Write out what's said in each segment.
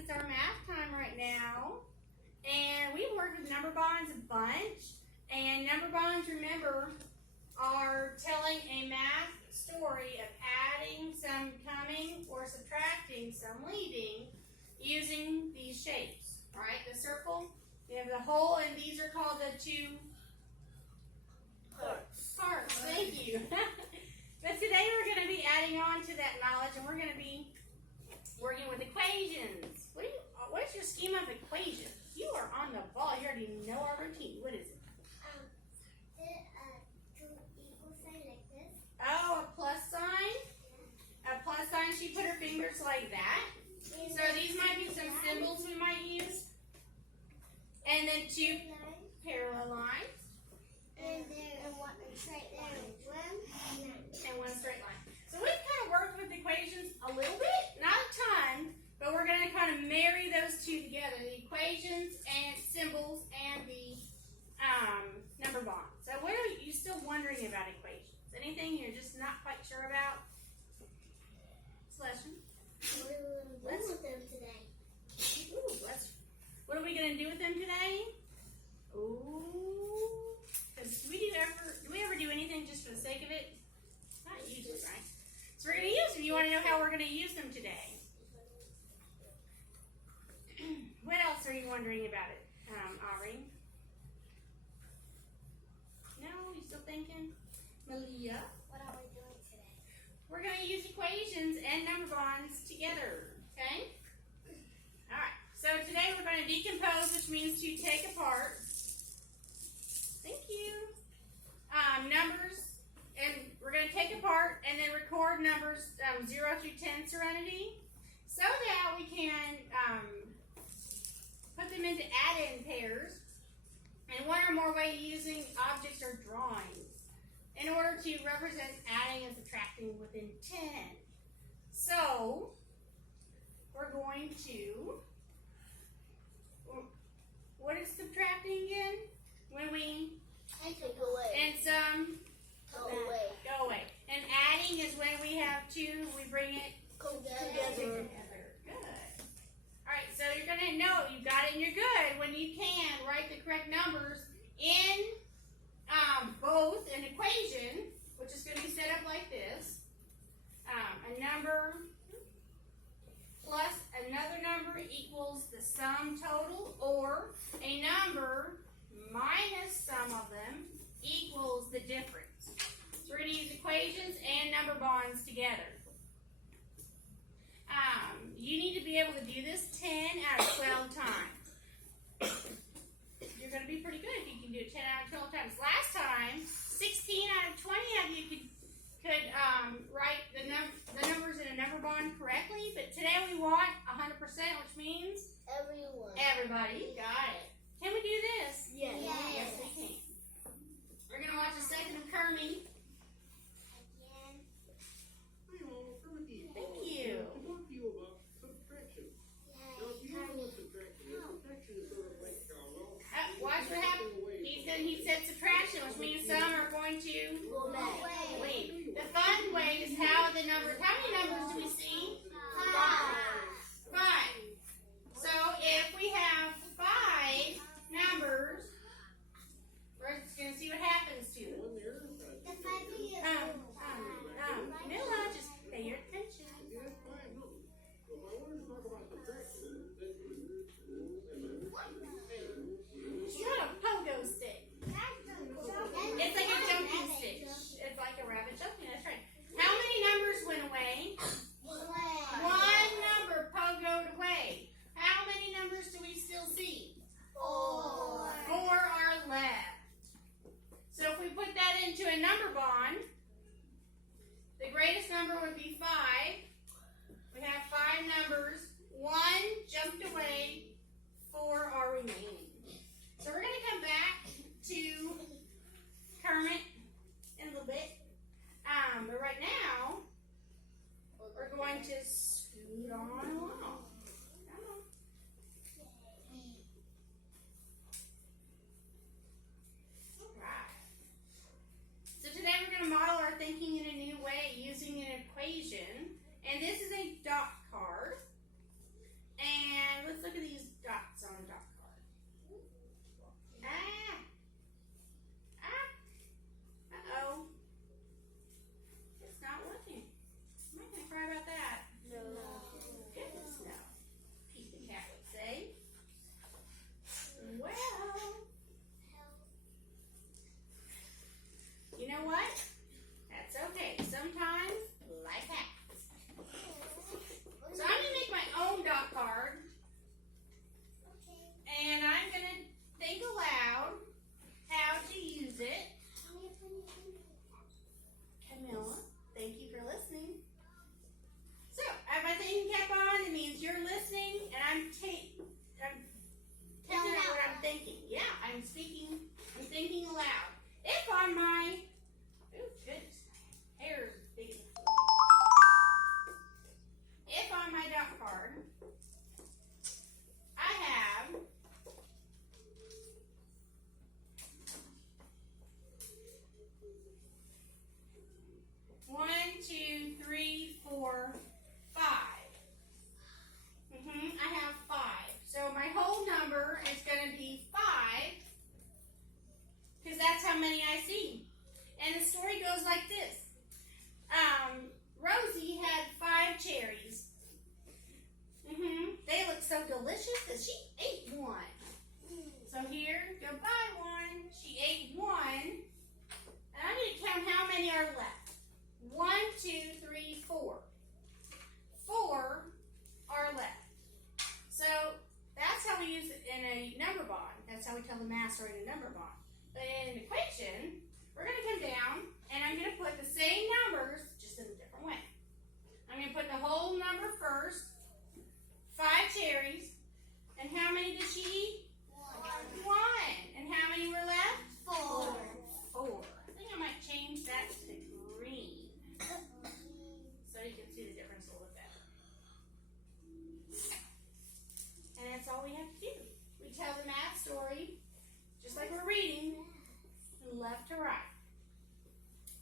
it's our math time right now. And we've worked with number bonds a bunch. And number bonds, remember, are telling a math story of adding, some coming, or subtracting, some leaving, using these shapes. Alright, the circle, you have the hole, and these are called the two parts. Thank you. But today we're going to be adding on to that knowledge, and we're going to be working with equations. What is your scheme of equations? You are on the ball. You already know our routine. What is it? Two equal sign like this. Oh, a plus sign? A plus sign, she put her fingers like that. So these might be some symbols we might use. And then two parallel lines. And one straight line. And one straight line. So we've kind of worked with equations a little bit, not a ton, but we're going to kind of marry those two together, the equations and symbols and the number bond. So what are you still wondering about equations? Anything you're just not quite sure about? Celeste? What are we going to do with them today? Ooh, what are we going to do with them today? Ooh, because do we ever do anything just for the sake of it? Not usually, right? So we're going to use them. You want to know how we're going to use them today? What else are you wondering about it, Ari? No, you still thinking? Malia? What are we doing today? We're going to use equations and number bonds together, okay? All right, so today we're going to decompose, which means to take apart. Thank you. Numbers, and we're going to take apart and then record numbers 0 through 10 serenity so that we can put them into add-in pairs and one or more way using objects or drawings in order to represent adding and subtracting within 10. So, we're going to, what is subtracting again? When we Take away. and some Go away. go away. And adding is when we have two, we bring it Together. Good. All right, so you're going to know you got it and you're good when you can write the correct numbers in both an equation, which is going to be set up like this, a number plus another number equals the sum total, or a number minus some of them equals the difference. So we're going to use equations and number bonds together. You need to be able to do this 10 out of 12 times. You're going to be pretty good if you can do it 10 out of 12 times. Last time, 16 out of 20 of you could write the numbers in a number bond correctly, but today we want 100%, which means Everyone. everybody. Got it. Can we do this? Yes. Yes, we can. We're going to watch a second of Kermie. Again. Thank you. To talk to you about subtraction. Now, if you know what subtraction is, subtraction is sort of like, Watch what happens. He said subtraction, which means some are going to Go back. leave. The fun way is how the numbers, how many numbers do we see? 5. So if we have 5 numbers, we're just going to see what happens to them. one there, The or in a number bond. But in an equation, we're going to come down and I'm going to put the same numbers, just in a different way. I'm going to put the whole number first, 5 cherries. And how many did she eat? 1. And how many were left? 4. 4. I think I might change that to green so you can see the difference a little better. And that's all we have to do. We tell the math story, just like we're reading, left to right.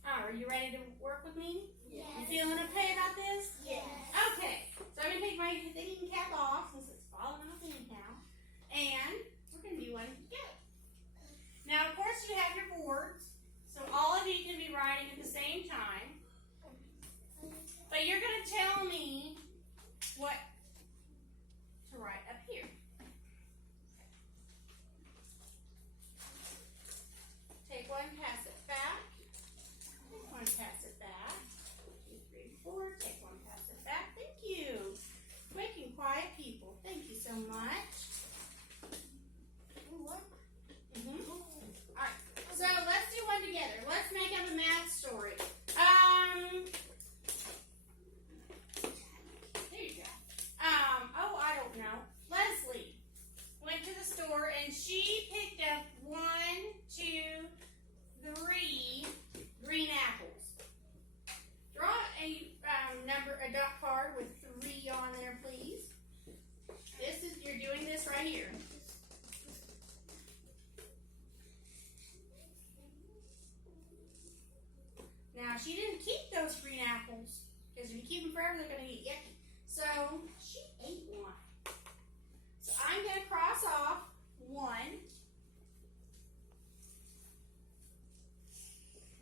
Are you ready to work with me? Yes. You feeling okay about this? Yes. Okay, so I'm going to take my thinking cap off since it's falling off anyhow. And we're going to do one together. Now, of course, you have your boards. So all of you can be writing at the same time. But you're going to tell me what to write up here. Take one, pass it back. Take one, pass it back. 2, 3, 4. Take one, pass it back. Thank you. Quick and quiet people. Thank you so much. Alright, so let's do one together. Let's make up a math story. There you go. Oh, I don't know. Leslie went to the store and she picked up 1, 2, 3 green apples. Draw a dot card with 3 on there, please. You're doing this right here. Now, she didn't keep those green apples, because if you keep them forever, they're going to get yucky. So, she ate 1. So, I'm going to cross off 1.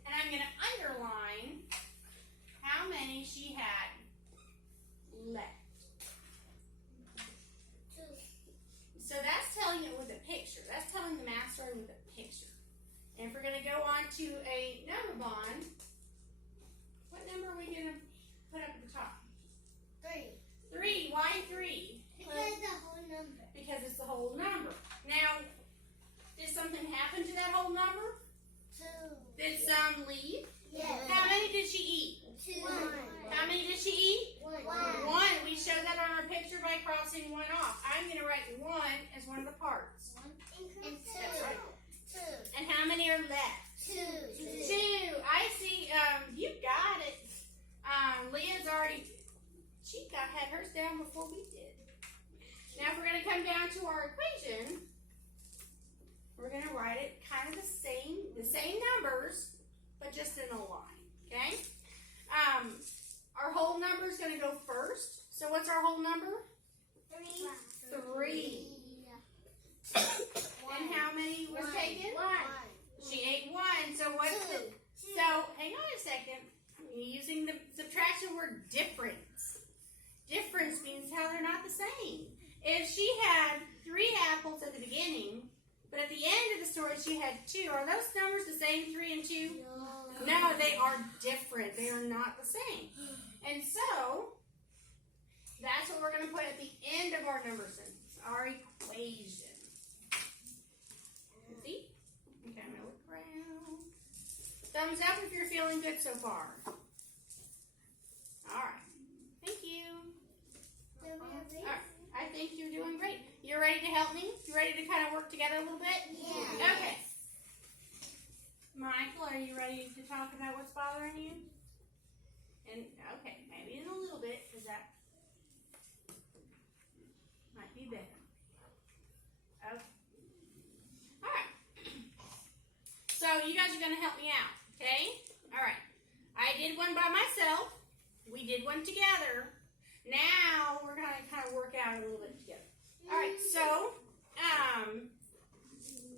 And I'm going to underline how many she had left. 2. So, that's telling it with a picture. That's telling the math story with a picture. And if we're going to go on to a number bond, what number are we going to put up at the top? 3. 3. Why 3? Because the whole number. Because it's the whole number. Now, did something happen to that whole number? 2. Did some leave? Yes. How many did she eat? 2. How many did she eat? 1. 1. We show that on our picture by crossing 1 off. I'm going to write 1 as one of the parts. And 2. That's right. 2. And how many are left? 2. 2. I see. You got it. Leah's already. Had hers down before we did. Now, if we're going to come down to our equation, we're going to write it kind of the same numbers, but just in a line. Okay. Our whole number is going to go first. So, what's our whole number? 3. And how many was taken? 1. She ate 1. So what's the? So hang on a second. You're using the subtraction word difference. Difference means how they're not the same. If she had 3 apples at the beginning, but at the end of the story she had 2, are those numbers the same, 3 and 2? No, they are different. They are not the same. And so that's what we're going to put at the end of our number sentence, our equation. See? Okay, I'm going to look around. Thumbs up if you're feeling good so far. All right. Thank you. All right. I think you're doing great. You're ready to help me? You ready to kind of work together a little bit? Yeah. Okay. Michael, are you ready to talk about what's bothering you? And okay, maybe in a little bit, because that might be better. Okay. All right. So you guys are going to help me out, okay? All right. I did one by myself. We did one together. Now we're going to kind of work out a little bit together. All right. So,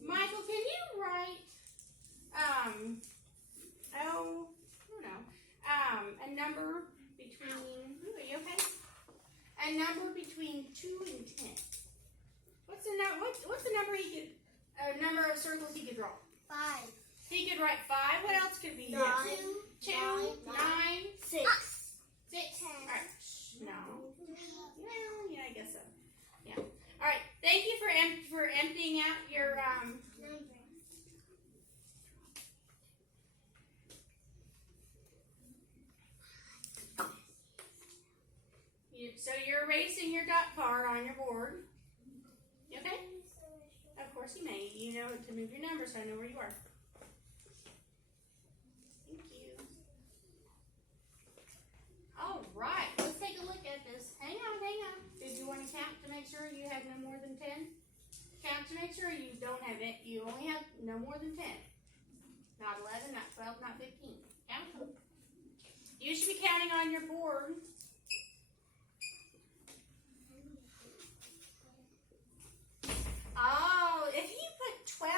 Michael, can you write? A number between. Are you okay? A number between 2 and 10. What's the number? What's the number he could? A number of circles he could draw. 5. He could write 5. What else could be? 9. 2, 9, 6. 6. 10. All right. No. Well, yeah, I guess so. Yeah. All right. Thank you for emptying out your Number. erasing your dot card on your board. Okay? Of course you may. You know to move your number so I know where you are. Thank you. All right. Let's take a look at this. Hang on, hang on. Did you want to count to make sure you had no more than 10? Count to make sure you don't have it. You only have no more than 10. Not 11, not 12, not 15. Count them. You should be counting on your board. Oh, if you put 12,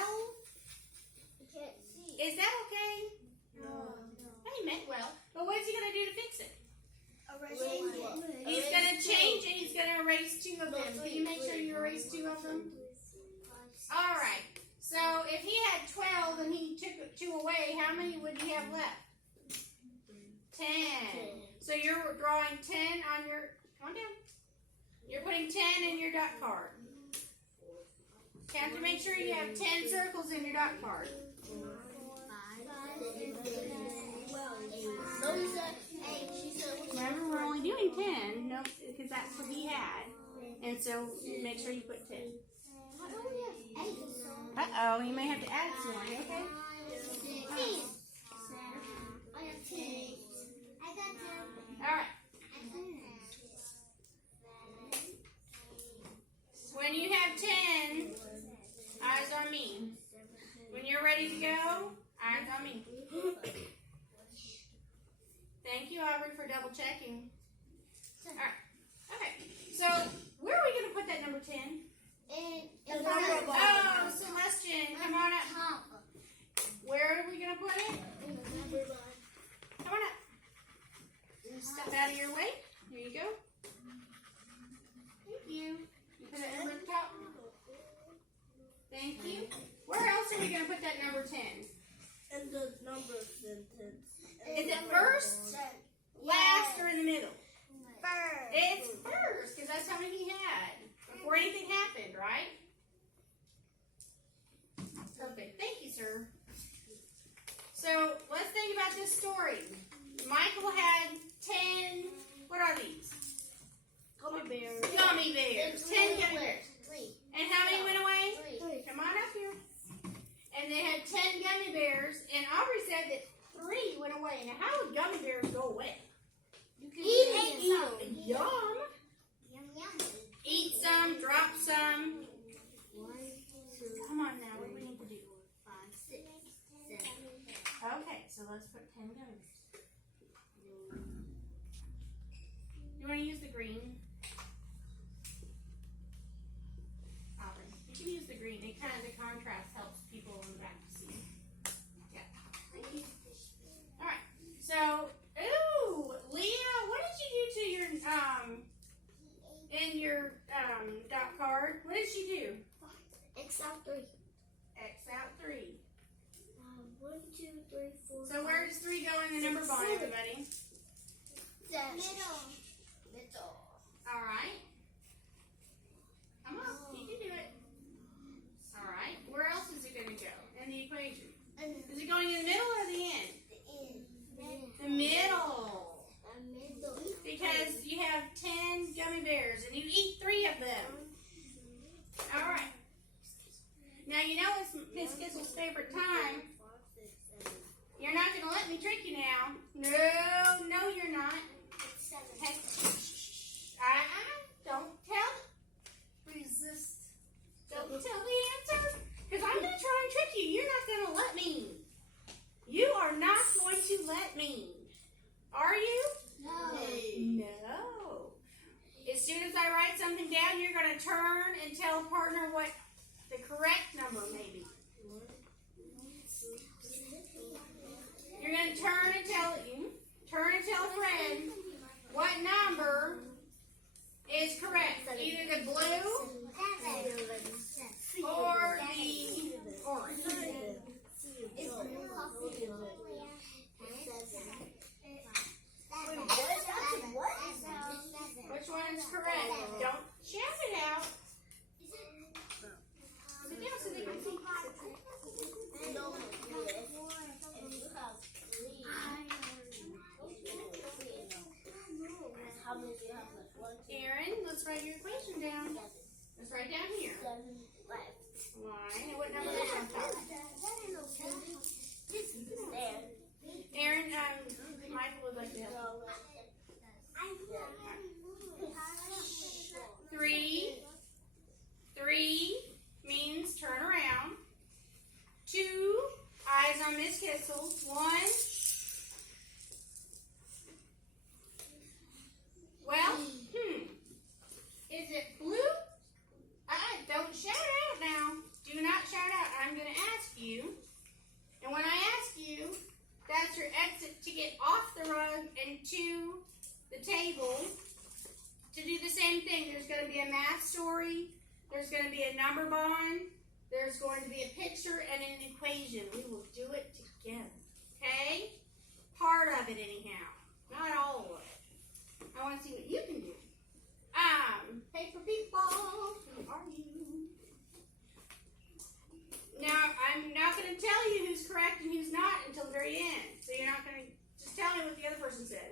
You can't see. is that okay? No. He meant well. But what's he going to do to fix it? Change it. He's going to change it. He's going to erase 2 of them. Can you make sure you erase 2 of them? All right. So if he had 12 and he took 2 away, how many would he have left? 10. So you're drawing 10 on your, come on down. You're putting 10 in your dot card. Count to make sure you have 10 circles in your dot card. Remember, we're only doing 10, no, because that's what he had. And so make sure you put 10. Uh-oh, you may have to add some more, okay? All right. When you have 10, eyes on me. When you're ready to go, eyes on me. Thank you, Aubrey, for double checking. All right. Okay. So where are we going to put that number 10? Oh, Celestian, come on up. Where are we going to put it? Come on up. Step out of your way. Here you go. Thank you. You put that number at the top. Thank you. Where else are we going to put that number 10? And the number sentence. Is it first, last, or in the middle? First. It's first, because that's how many he had before anything happened, right? Perfect. Thank you, sir. So let's think about this story. Michael had 10, what are these? Gummy bears. Gummy bears. 10 gummy bears. 3. And how many went away? 3. Come on up here. And they had 10 gummy bears, and Aubrey said that 3 went away. Now, how would gummy bears go away? You can eat them. Yum. Yum, yum. Eat some, drop some. 1, 2, Come on now, what do we need to do? 5, 6, 7. Okay, so let's put 10 gummy bears. You want to use the green? Aubrey, you can use the green. It kind of, the contrast helps people in the back to see. Yeah. Thank you. All right. So, ooh, Leah, what did you do to your in your dot card? What did she do? X out 3. X out 3. 1, 2, 3, 4. So where does 3 go in the number bond, everybody? Middle. All right. Come on, you can do it. All right. Where else is it going to go in the equation? Is it going in the middle or the end? The middle. Because you have 10 gummy bears and you eat 3 of them. All right. Now you know it's Miss Gizzle's favorite time. You're not going to let me trick you now. No, you're not. Hey, don't tell. Resist. Don't tell the answer. Because I'm going to try and trick you. You're not going to let me. You are not going to let me. Are you? No. As soon as I write something down, you're going to turn and tell a partner what the correct number may be. You're going to turn and tell a friend what number is correct. Either the blue or the orange. Which one is correct? Don't shout it out. Sit down so they can see. Aaron, let's It's right down here. 7 left. Line. And what number is on top? This is there. Aaron, Michael would like to help. 3. 3 means turn around. 2, eyes on Miss Kissel. 1. Well, is it blue? Don't shout out now. Do not shout out. I'm going to ask you. And when I ask you, that's your exit to get off the rug and to the table to do the same thing. There's going to be a math story. There's going to be a number bond. There's going to be a picture and an equation. We will do it together. Okay? Part of it anyhow. Not all of it. I want to see what you can do. Paper people, who are you? Now, I'm not going to tell you who's correct and who's not until the very end. So you're not going to just tell me what the other person said.